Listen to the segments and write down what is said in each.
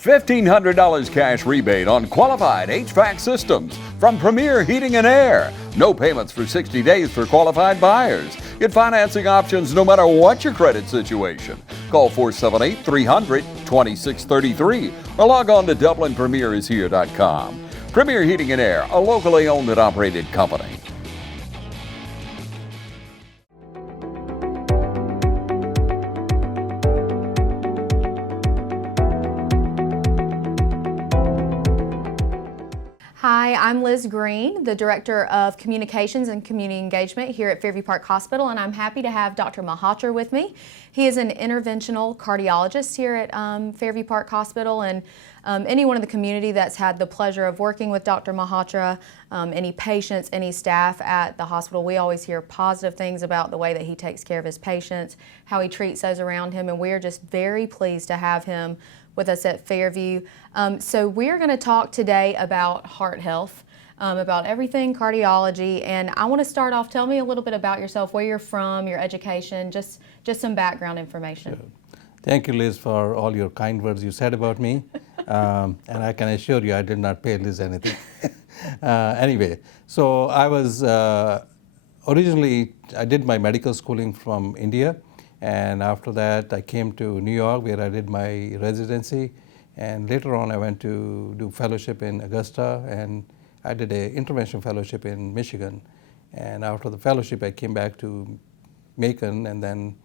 $1,500 cash rebate on qualified HVAC systems from Premier Heating and Air. No payments for 60 days for qualified buyers. Get financing options no matter what your credit situation. Call 478-300-2633 or log on to DublinPremierIsHere.com. Premier Heating and Air, a locally owned and operated company. Hi, I'm Liz Green, the Director of Communications and Community Engagement here at Fairview Park Hospital, and I'm happy to have Dr. Malhotra with me. He is an interventional cardiologist here at Fairview Park Hospital, and anyone in the community that's had the pleasure of working with Dr. Malhotra, any patients, any staff at the hospital, we always hear positive things about the way that he takes care of his patients, how he treats those around him, and we're just very pleased to have him with us at Fairview. So we're going to talk today about heart health, about everything cardiology, and I want to start off, tell me a little bit about yourself, where you're from, your education, just some background information. Sure. Thank you, Liz, for all your kind words you said about me, and I can assure you I did not pay Liz anything. Anyway, so I was originally, I did my medical schooling from India. And after that, I came to New York where I did my residency. And later on, I went to do fellowship in Augusta, and I did an intervention fellowship in Michigan. And after the fellowship, I came back to Macon, and then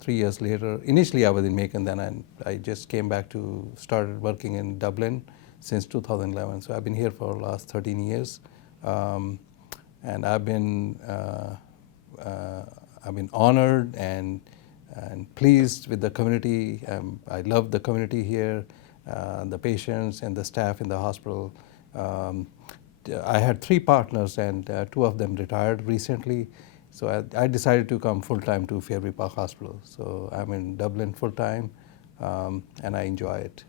3 years later, initially I was in Macon, then I just came back to started working in Dublin since 2011. So I've been here for the last 13 years. And I've been honored and pleased with the community. I love the community here, the patients and the staff in the hospital. I had 3 partners, and 2 of them retired recently. So I decided to come full-time to Fairview Park Hospital. So I'm in Dublin full-time, and I enjoy it.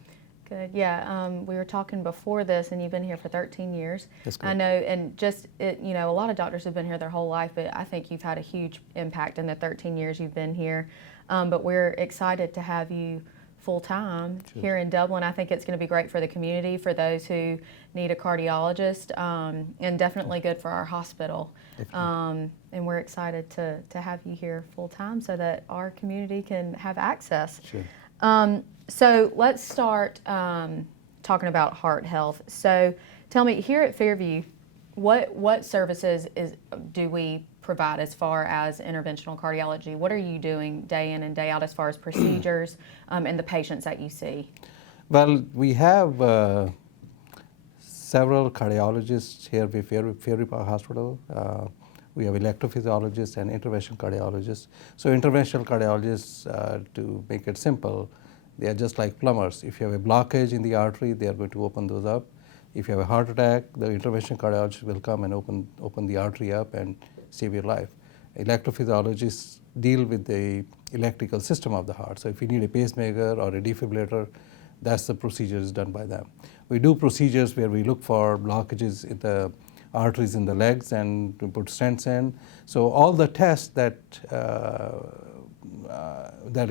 Good. Yeah, we were talking before this, and you've been here for 13 years. That's good. I know, and a lot of doctors have been here their whole life, but I think you've had a huge impact in the 13 years you've been here. But we're excited to have you full-time here in Dublin. I think it's going to be great for the community, for those who need a cardiologist, and definitely good for our hospital. And we're excited to have you here full-time so that our community can have access. Sure. So let's start talking about heart health. So tell me, here at Fairview, what services do we provide as far as interventional cardiology? What are you doing day in and day out as far as procedures and the patients that you see? Well, we have several cardiologists here at Fairview Park Hospital. We have electrophysiologists and interventional cardiologists. So interventional cardiologists, to make it simple, they are just like plumbers. If you have a blockage in the artery, they are going to open those up. If you have a heart attack, the interventional cardiologist will come and open the artery up and save your life. Electrophysiologists deal with the electrical system of the heart. So if you need a pacemaker or a defibrillator, that's the procedure is done by them. We do procedures where we look for blockages in the arteries in the legs and to put stents in. So all the tests that a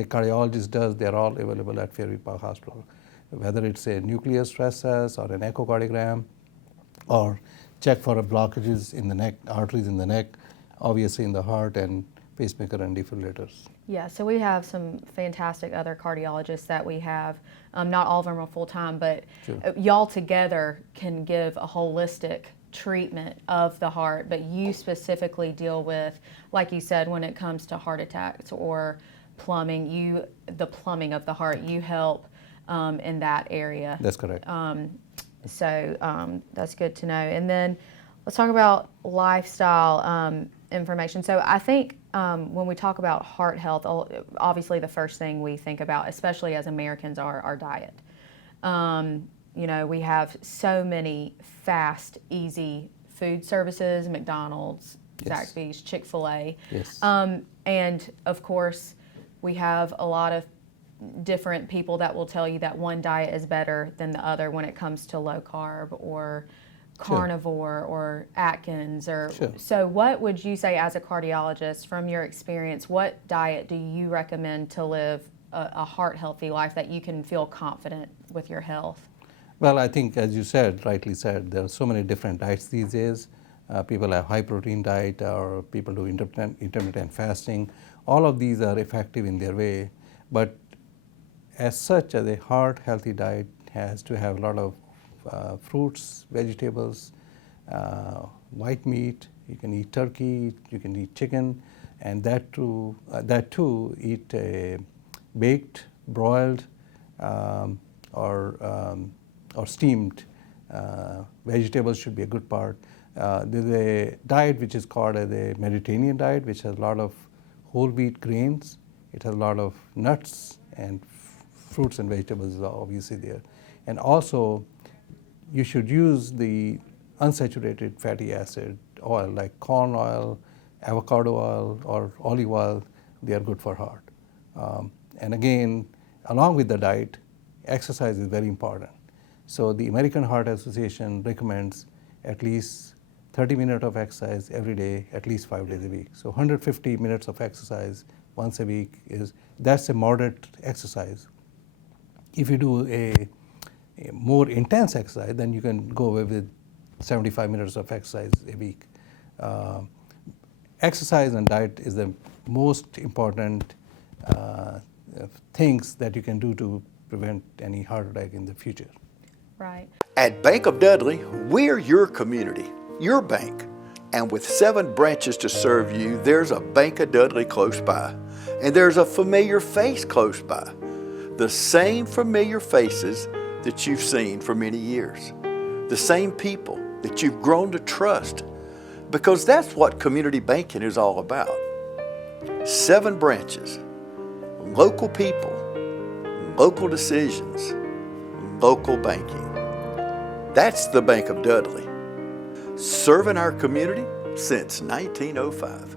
cardiologist does, they're all available at Fairview Park Hospital. Whether it's a nuclear stress test or an echocardiogram, or check for blockages in the neck, arteries in the neck, obviously in the heart, and pacemaker and defibrillators. Yeah, so we have some fantastic other cardiologists that we have. Not all of them are full-time, but y'all together can give a holistic treatment of the heart, but you specifically deal with, like you said, when it comes to heart attacks or plumbing, the plumbing of the heart, you help in that area. That's correct. So that's good to know. And then let's talk about lifestyle information. So I think when we talk about heart health, obviously the first thing we think about, especially as Americans, are our diet. We have so many fast, easy food services, McDonald's, Yes. Zaxby's, Chick-fil-A. Yes. And of course, we have a lot of different people that will tell you that one diet is better than the other when it comes to low carb or carnivore or Atkins. So what would you say as a cardiologist, from your experience, what diet do you recommend to live a heart healthy life, that you can feel confident with your health? Well, I think, as you said, rightly said, there are so many different diets these days. People have high protein diet, or people do intermittent fasting. All of these are effective in their way, but as such, as a heart healthy diet has to have a lot of fruits, vegetables, white meat. You can eat turkey, you can eat chicken, and that too eat baked, broiled, or steamed vegetables should be a good part. There's a diet which is called as a Mediterranean diet, which has a lot of whole wheat grains. It has a lot of nuts, and fruits and vegetables are obviously there. And also, you should use the unsaturated fatty acid oil like corn oil, avocado oil, or olive oil. They are good for heart. And again, along with the diet, exercise is very important. So the American Heart Association recommends at least 30 minutes of exercise every day, at least 5 days a week. So 150 minutes of exercise once a week that's a moderate exercise. If you do a more intense exercise, then you can go away with 75 minutes of exercise a week. Exercise and diet is the most important things that you can do to prevent any heart attack in the future. Right. At Bank of Dudley, we're your community, your bank. And with 7 branches to serve you, there's a Bank of Dudley close by. And there's a familiar face close by. The same familiar faces that you've seen for many years. The same people that you've grown to trust. Because that's what community banking is all about. 7 branches, local people, local decisions, local banking. That's the Bank of Dudley, serving our community since 1905.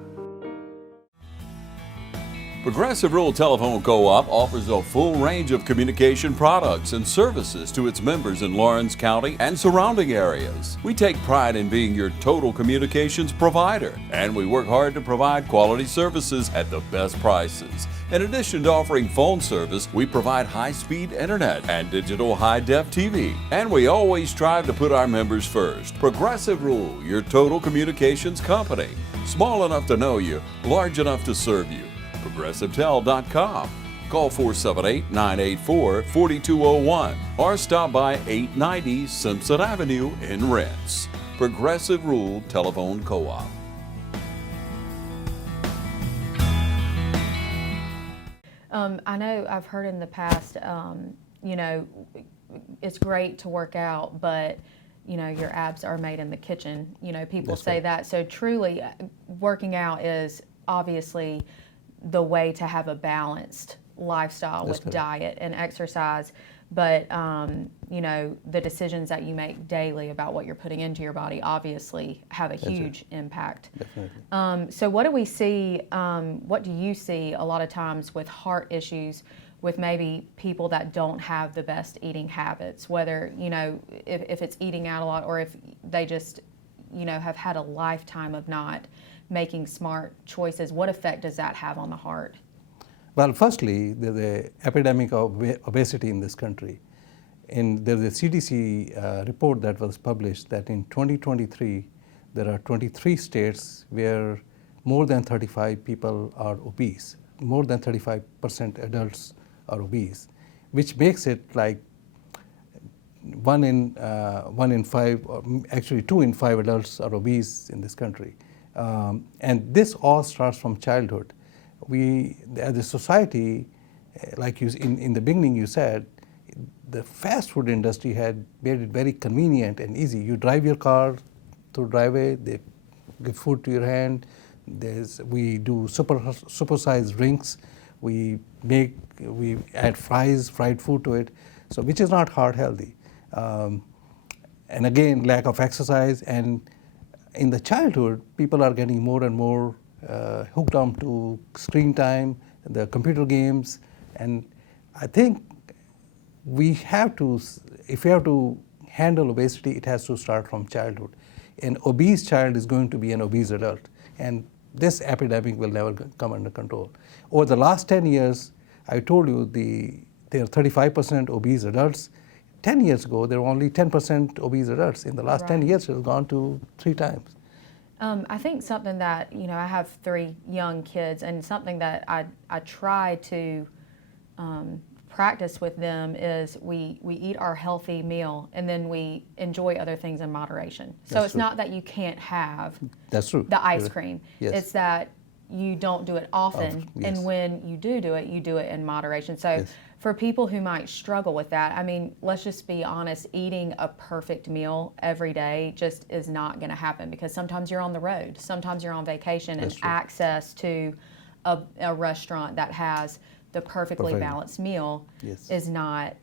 Progressive Rural Telephone Co-op offers a full range of communication products and services to its members in Lawrence County and surrounding areas. We take pride in being your total communications provider, and we work hard to provide quality services at the best prices. In addition to offering phone service, we provide high-speed internet and digital high-def TV. And we always strive to put our members first. Progressive Rural, your total communications company. Small enough to know you, large enough to serve you. ProgressiveTel.com. Call 478-984-4201 or stop by 890 Simpson Avenue in Renss. Progressive Rural Telephone Co-op. I know I've heard in the past, it's great to work out, but your abs are made in the kitchen. People say that. So truly, working out is obviously the way to have a balanced lifestyle with diet and exercise. But, the decisions that you make daily about what you're putting into your body obviously have a huge impact. Definitely. So what do we see, what do you see a lot of times with heart issues with maybe people that don't have the best eating habits, whether, if it's eating out a lot or if they just, have had a lifetime of not making smart choices? What effect does that have on the heart? Well, firstly, there's an epidemic of obesity in this country. And there's a CDC report that was published that in 2023, there are 23 states where more than 35 people are obese. More than 35% adults are obese, which makes it like 1 in 5, or actually 2 in 5 adults are obese in this country. And this all starts from childhood. We, as a society, like in the beginning you said, the fast food industry had made it very convenient and easy. You drive your car through driveway, they give food to your hand. We do supersized drinks. We add fried food to it, so which is not heart healthy. And again, lack of exercise, and in the childhood, people are getting more and more hooked on to screen time, the computer games, and I think if we have to handle obesity, it has to start from childhood. An obese child is going to be an obese adult, and this epidemic will never come under control. Over the last 10 years, I told you there are 35% obese adults. 10 years ago, there were only 10% obese adults. In the last 10 years, it has gone to 3 times. I think something that, I have 3 young kids, and something that I try to practice with them is we eat our healthy meal and then we enjoy other things in moderation. So That's it's true. not that you can't have That's true. the ice cream. Yes. It's that you don't do it often, Yes. and when you do it, you do it in moderation. So Yes. for people who might struggle with that, I mean, let's just be honest, eating a perfect meal every day just is not going to happen, because sometimes you're on the road, sometimes you're on vacation, That's and true. access to a restaurant that has the perfectly Perfect. balanced meal Yes. is not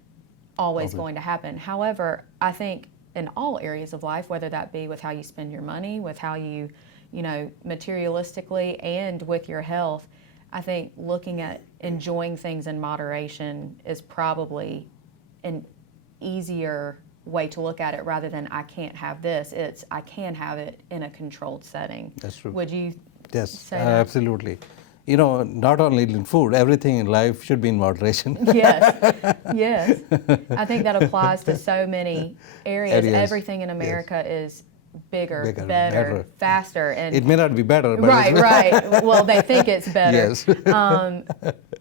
always going to happen. However, I think in all areas of life, whether that be with how you spend your money, with how you materialistically, and with your health, I think looking at enjoying things in moderation is probably an easier way to look at it, rather than I can't have this. It's I can have it in a controlled setting. That's true. Would you Yes, say that? absolutely. Not only in food, everything in life should be in moderation. Yes, yes. I think that applies to so many areas. Areas, Everything in America is bigger, Bigger, better, better. faster, and It may not be better, but right, it's right. Well, they think it's better. Yes.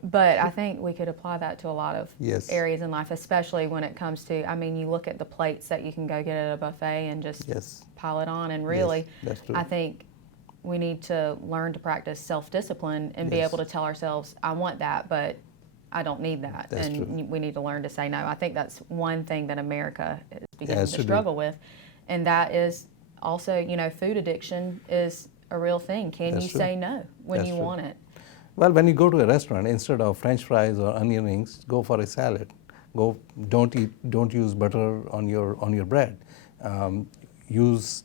But I think we could apply that to a lot of Yes. areas in life, especially when it comes to, I mean, you look at the plates that you can go get at a buffet and just Yes. pile it on, and really, that's true. I think we need to learn to practice self-discipline and be Yes. able to tell ourselves, I want that, but I don't need that. That's and true. we need to learn to say no. I think that's one thing that America is beginning Yes, to to do. struggle with. And that is also, food addiction is a real thing. Can That's you true. say no when That's you true. want it? Well, when you go to a restaurant, instead of French fries or onion rings, go for a salad. Don't use butter on your bread. Use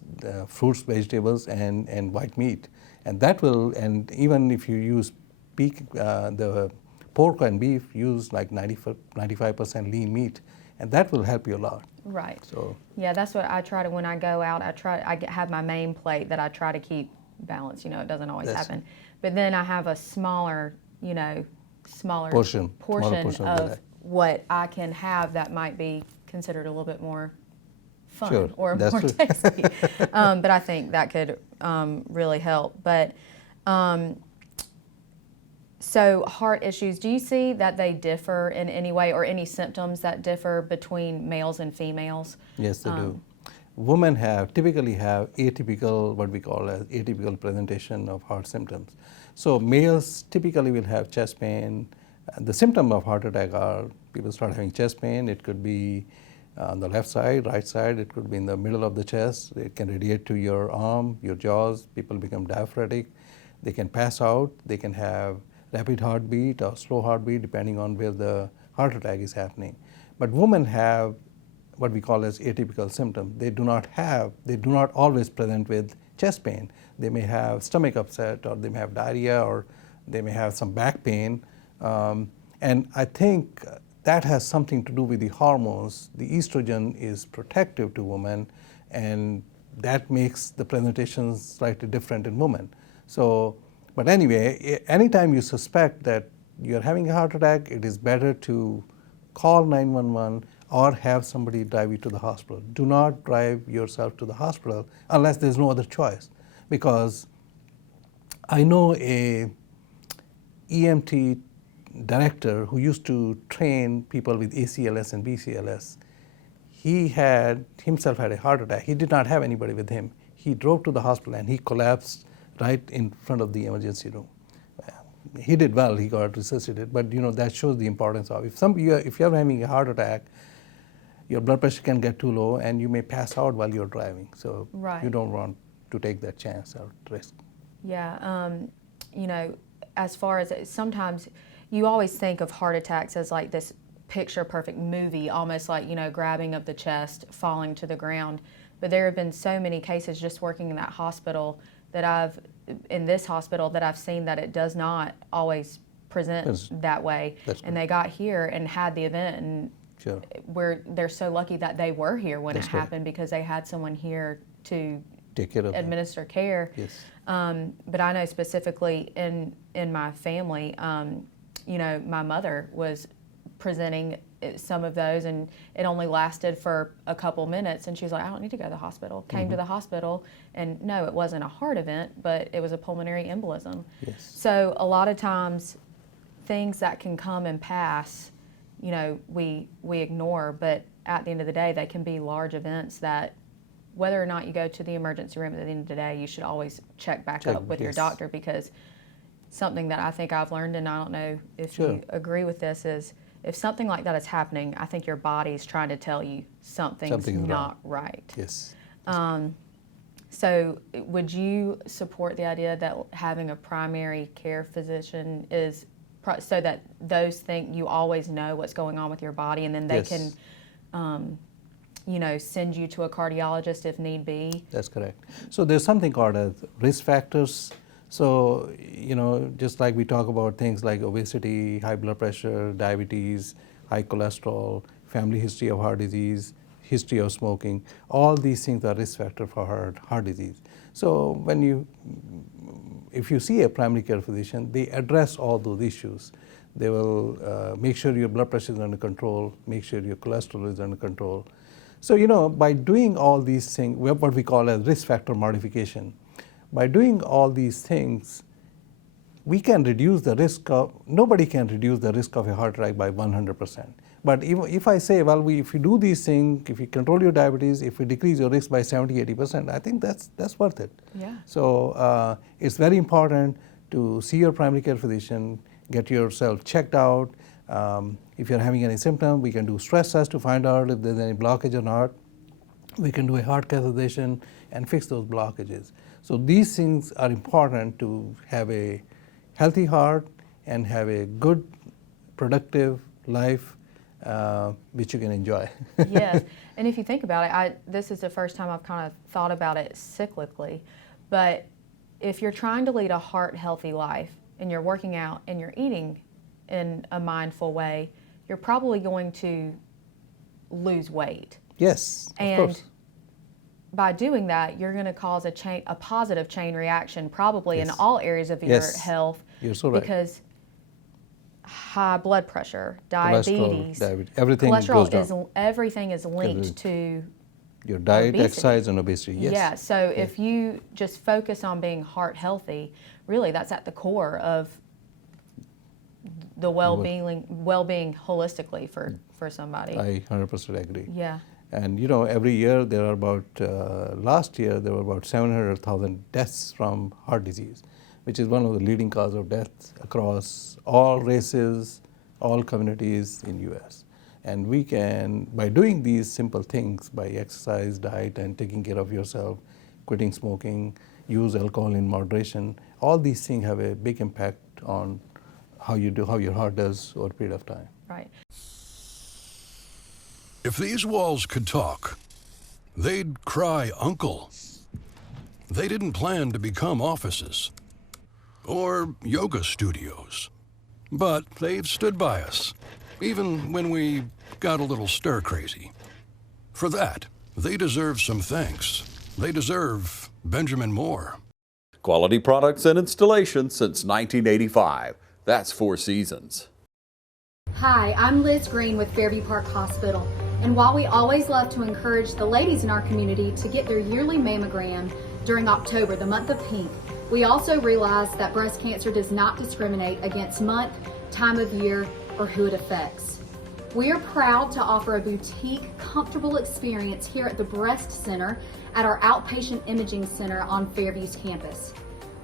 fruits, vegetables, and white meat, and that will. And even if you use the pork and beef, use like 95% lean meat, and that will help you a lot. Right. So Yeah, that's what I try to, when I go out, have my main plate that I try to keep balanced. It doesn't always Yes. happen. But then I have a smaller Portion of that. what I can have that might be considered a little bit more fun Sure, or that's more true. tasty. But I think that could really help. But so heart issues, do you see that they differ in any way, or any symptoms that differ between males and females? yes, they do. Women typically have atypical, what we call as atypical presentation of heart symptoms. So males typically will have chest pain. The symptom of heart attack are people start having chest pain. It could be on the left side, right side. It could be in the middle of the chest. It can radiate to your arm, your jaws. People become diaphoretic. They can pass out. They can have rapid heartbeat or slow heartbeat depending on where the heart attack is happening. But women have what we call as atypical symptom. They do not always present with chest pain. They may have stomach upset, or they may have diarrhea, or they may have some back pain. And I think that has something to do with the hormones. The estrogen is protective to women, and that makes the presentation slightly different in women. So, but anyway, anytime you suspect that you're having a heart attack, it is better to call 911 or have somebody drive you to the hospital. Do not drive yourself to the hospital unless there's no other choice. Because I know a EMT director who used to train people with ACLS and BCLS. He himself had a heart attack. He did not have anybody with him. He drove to the hospital and he collapsed right in front of the emergency room. He did well, he got resuscitated, but that shows the importance of, if you're having a heart attack, your blood pressure can get too low and you may pass out while you're driving. So Right. you don't want to take that chance or risk. Yeah, as far as sometimes you always think of heart attacks as like this picture perfect movie, almost like, grabbing of the chest, falling to the ground. But there have been so many cases just working in that hospital in this hospital that I've seen that it does not always present that way. And they got here and had the event, and Sure. they're so lucky that they were here when That's it right. happened, because they had someone here to Take care of them. administer care. Yes. But I know specifically in my family, you know, my mother was presenting some of those, and it only lasted for a couple minutes, and she was like, I don't need to go to the hospital. Came to the hospital, and no, it wasn't a heart event, but it was a pulmonary embolism. Yes. So a lot of times, things that can come and pass, you know, we ignore, but at the end of the day, they can be large events that, whether or not you go to the emergency room at the end of the day, you should always check back up with your doctor, because something that I think I've learned, and I don't know if you agree with this, is if something like that is happening, I think your body's trying to tell you something's not right. Yes. So would you support the idea that having a primary care physician is so that those think you always know what's going on with your body, and then they can, you know, send you to a cardiologist if need be? That's correct. So there's something called as risk factors. So, you know, just like we talk about things like obesity, high blood pressure, diabetes, high cholesterol, family history of heart disease, history of smoking, all these things are risk factors for heart disease. So if you see a primary care physician, they address all those issues. They will make sure your blood pressure is under control, make sure your cholesterol is under control. So, you know, by doing all these things, we have what we call as risk factor modification. By doing all these things, we can reduce the risk of, nobody can reduce the risk of a heart attack by 100%. But even if I say, well, if you do these things, if you control your diabetes, if you decrease your risk by 70-80%, I think that's worth it. Yeah. So it's very important to see your primary care physician, get yourself checked out. If you're having any symptom, we can do stress tests to find out if there's any blockage or not. We can do a heart catheterization and fix those blockages. So these things are important to have a healthy heart and have a good, productive life, which you can enjoy. Yes, and if you think about it, this is the first time I've kind of thought about it cyclically, but if you're trying to lead a heart-healthy life and you're working out and you're eating in a mindful way, you're probably going to lose weight. Yes, of course. By doing that, you're going to cause a positive chain reaction probably in all areas of your health. You're so right. Because high blood pressure, diabetes, everything cholesterol goes down. Everything is linked to your diet, obesity. exercise, and obesity. Yes. Yeah. So if you just focus on being heart healthy, really that's at the core of the well-being holistically for somebody. I 100% agree. Yeah. And you know, every year there are about, last year there were about 700,000 deaths from heart disease, which is one of the leading causes of death across all races, all communities in US. And we can, by doing these simple things, by exercise, diet, and taking care of yourself, quitting smoking, use alcohol in moderation, all these things have a big impact on how your heart does over a period of time. Right. If these walls could talk, they'd cry uncle. They didn't plan to become offices or yoga studios, but they've stood by us, even when we got a little stir-crazy. For that, they deserve some thanks. They deserve Benjamin Moore. Quality products and installation since 1985. That's 4 Seasons. Hi, I'm Liz Green with Fairview Park Hospital, and while we always love to encourage the ladies in our community to get their yearly mammogram during October, the month of pink, we also realize that breast cancer does not discriminate against month, time of year, or who it affects. We are proud to offer a boutique, comfortable experience here at the Breast Center at our outpatient imaging center on Fairview's campus.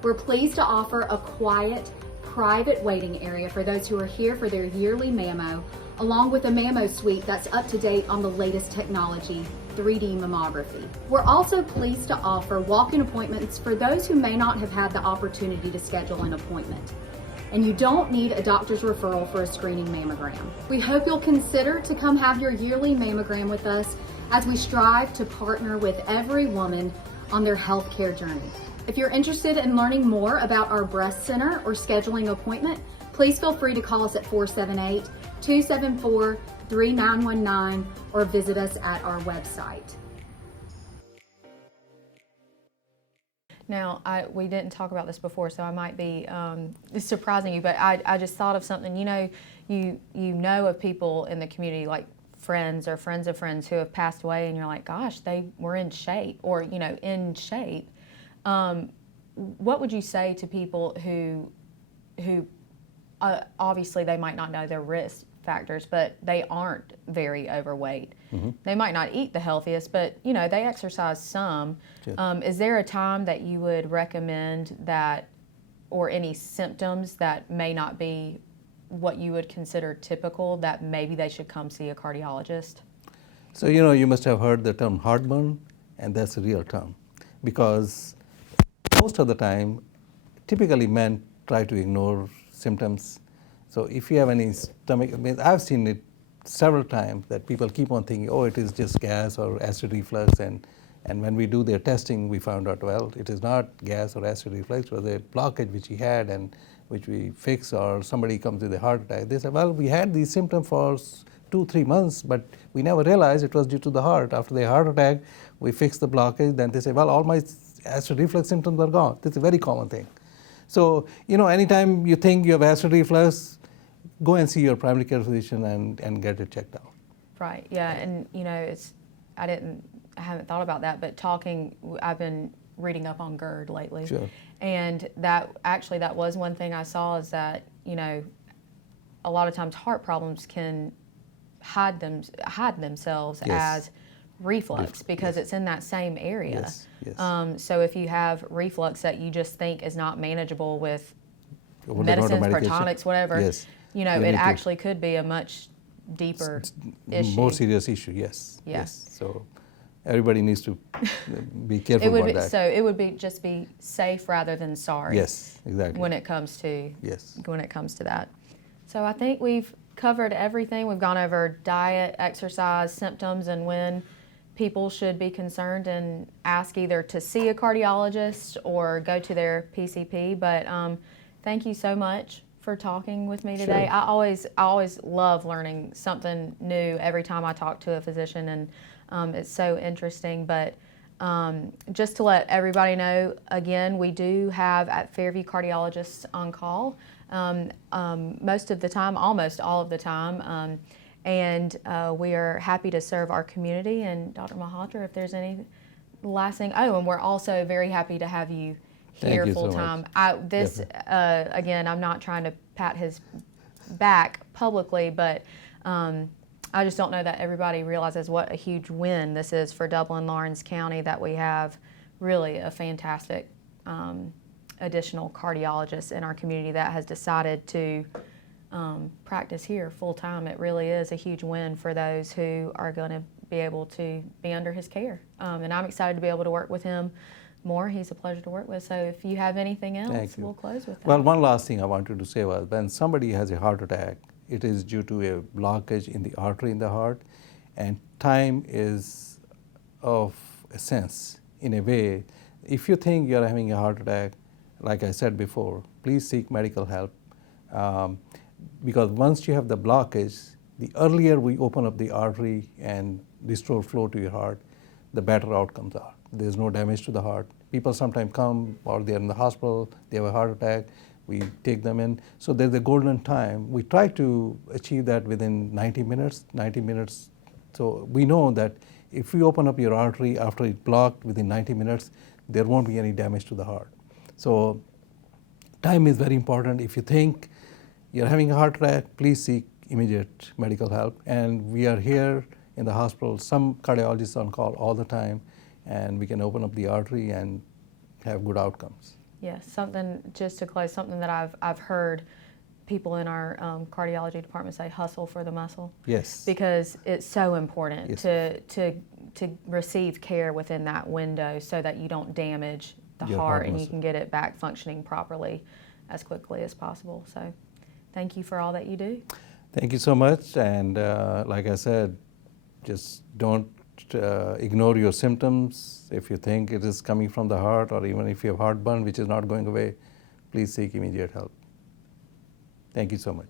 We're pleased to offer a quiet, private waiting area for those who are here for their yearly mammo, along with a mammo suite that's up to date on the latest technology, 3D mammography. We're also pleased to offer walk-in appointments for those who may not have had the opportunity to schedule an appointment. And you don't need a doctor's referral for a screening mammogram. We hope you'll consider to come have your yearly mammogram with us as we strive to partner with every woman on their healthcare journey. If you're interested in learning more about our breast center or scheduling an appointment, please feel free to call us at 478-274-3919 or visit us at our website. Now, we didn't talk about this before, so I might be surprising you, but I just thought of something. You know of people in the community, like friends or friends of friends who have passed away, and you're like, gosh, they were in shape, or in shape. What would you say to people who obviously they might not know their risk factors, but they aren't very overweight? They might not eat the healthiest, but they exercise some. Sure. Is there a time that you would recommend that, or any symptoms that may not be what you would consider typical, that maybe they should come see a cardiologist? So you must have heard the term heartburn, and that's a real term, because most of the time, typically men try to ignore symptoms. So if you have any stomach, I've seen it several times that people keep on thinking, oh, it is just gas or acid reflux, and when we do their testing, we found out, well, it is not gas or acid reflux, it was a blockage which he had and which we fix, or somebody comes with a heart attack. They say, well, we had these symptoms for 2-3 months, but we never realized it was due to the heart. After the heart attack, we fixed the blockage, then they say, well, all my acid reflux symptoms are gone. That's a very common thing. So, anytime you think you have acid reflux, go and see your primary care physician and get it checked out. Right, yeah, and I haven't thought about that, but I've been reading up on GERD lately. Sure. And that was one thing I saw, is that, a lot of times heart problems can hide themselves Yes. as reflux, because yes. it's in that same area. Yes, yes. So if you have reflux that you just think is not manageable with Over-the-counter medicines, medication. Protonics, whatever, Yes. You it need to- actually could be a much deeper issue. More serious issue, yes. Yeah. Yes. So everybody needs to be careful about that. So it would just be safe rather than sorry. Yes, exactly. When it comes to Yes. that. So I think we've covered everything. We've gone over diet, exercise, symptoms, and when people should be concerned and ask either to see a cardiologist or go to their PCP. But thank you so much for talking with me today. Sure. I always love learning something new every time I talk to a physician, and it's so interesting. But just to let everybody know, again, we do have at Fairview cardiologists on call most of the time, almost all of the time. And we are happy to serve our community. And Dr. Malhotra, if there's any last thing, and we're also very happy to have you here Thank you so full time. much. Again, I'm not trying to pat his back publicly, but I just don't know that everybody realizes what a huge win this is for Dublin-Lawrence County, that we have really a fantastic additional cardiologist in our community that has decided to practice here full time. It really is a huge win for those who are going to be able to be under his care. And I'm excited to be able to work with him more. He's a pleasure to work with. So if you have anything else, Thank you. we'll close with that. Well, one last thing I wanted to say was, when somebody has a heart attack, it is due to a blockage in the artery in the heart, and time is of essence in a way. If you think you're having a heart attack, like I said before, please seek medical help, because once you have the blockage, the earlier we open up the artery and restore flow to your heart, the better outcomes are. There's no damage to the heart. People sometimes come, or they're in the hospital, they have a heart attack, we take them in. So there's a golden time. We try to achieve that within 90 minutes. So we know that if we open up your artery after it's blocked within 90 minutes, there won't be any damage to the heart. So time is very important. If you think you're having a heart attack, please seek immediate medical help. And we are here in the hospital, some cardiologists on call all the time, and we can open up the artery and have good outcomes. Yes, just to close, something that I've heard people in our cardiology department say, hustle for the muscle. Yes. Because it's so important Yes. to receive care within that window, so that you don't damage the Your heart heart and you muscle. can get it back functioning properly as quickly as possible. So thank you for all that you do. Thank you so much. And like I said, just don't ignore your symptoms. If you think it is coming from the heart, or even if you have heartburn which is not going away, please seek immediate help. Thank you so much.